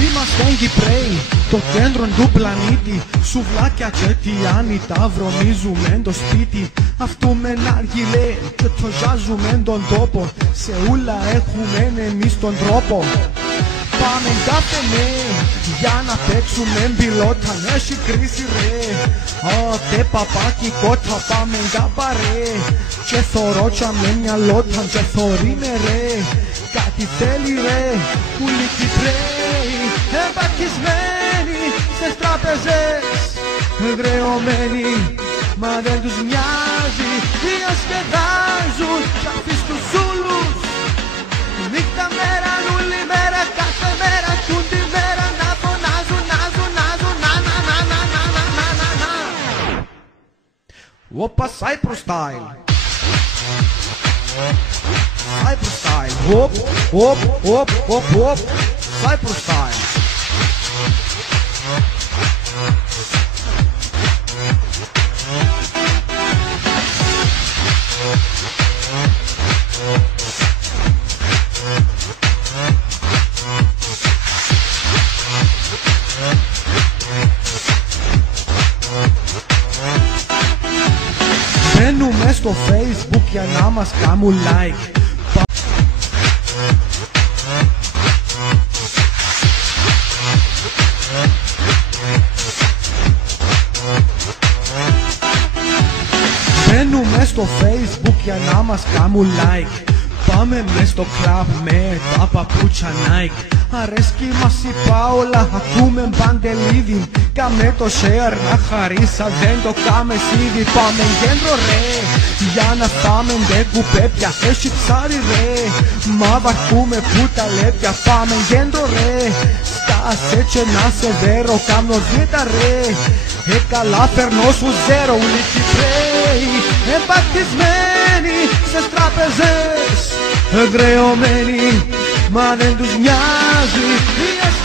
Είμαστε Κυπραίοι, το κέντρο του πλανήτη. Σουβλάκια και τιάνι τα βρωμίζουμε το σπίτι. Αυτούμε ναργιλέ και το ζάζουμε τον τόπο. Σε ούλα έχουμε εμείς τον τρόπο. Πάμε κάθε ναι, για να παίξουμε πιλότα. Έχει κρίση ρε, τε παπάκι κότα. Πάμε καπαρέ και θωρότσα με μυαλόταν. Και θωρíme ρε, κάτι θέλει ρε. Ούλοι Κυπραίοι εμπακισμένοι στις τράπεζες, γρεωμένοι, μα δεν τους νοιάζει. Διασκεδάζουν κι αφείς τους ούλους. Νύχτα μέρα, όλη μέρα, κάθε μέρα ακούν τη μέρα να φωνάζουν, να. Όπα Cyprus style. Cyprus style. Op. Cyprus style. Μπαίνουμε στο Facebook για να μας κάνουν like. Μπαίνουμε στο Facebook για να μας κάνουν like. Πάμε μες στο κλαμπ με τα παπούτσια Nike. Αρέσκει μας η Πάολα, ακούμε Παντελίδη. Κάμε το share να χαρίσα, δεν το κάμε σίδι. Πάμε κέντρο ρε, για να φάμε ντε κουπέπια. Έχει ψάρι ρε, μα βαρκούμε που τα λέπια. Πάμε κέντρο ρε, σκάσε και να σε δέρω. Κάμνω δίτα ρε, καλά φερνώ σου ζέρο. Ούλοι Κυπραίοι εμπακτισμένοι στις τράπεζες, γρεωμένοι, μα δεν τους νοιάζει.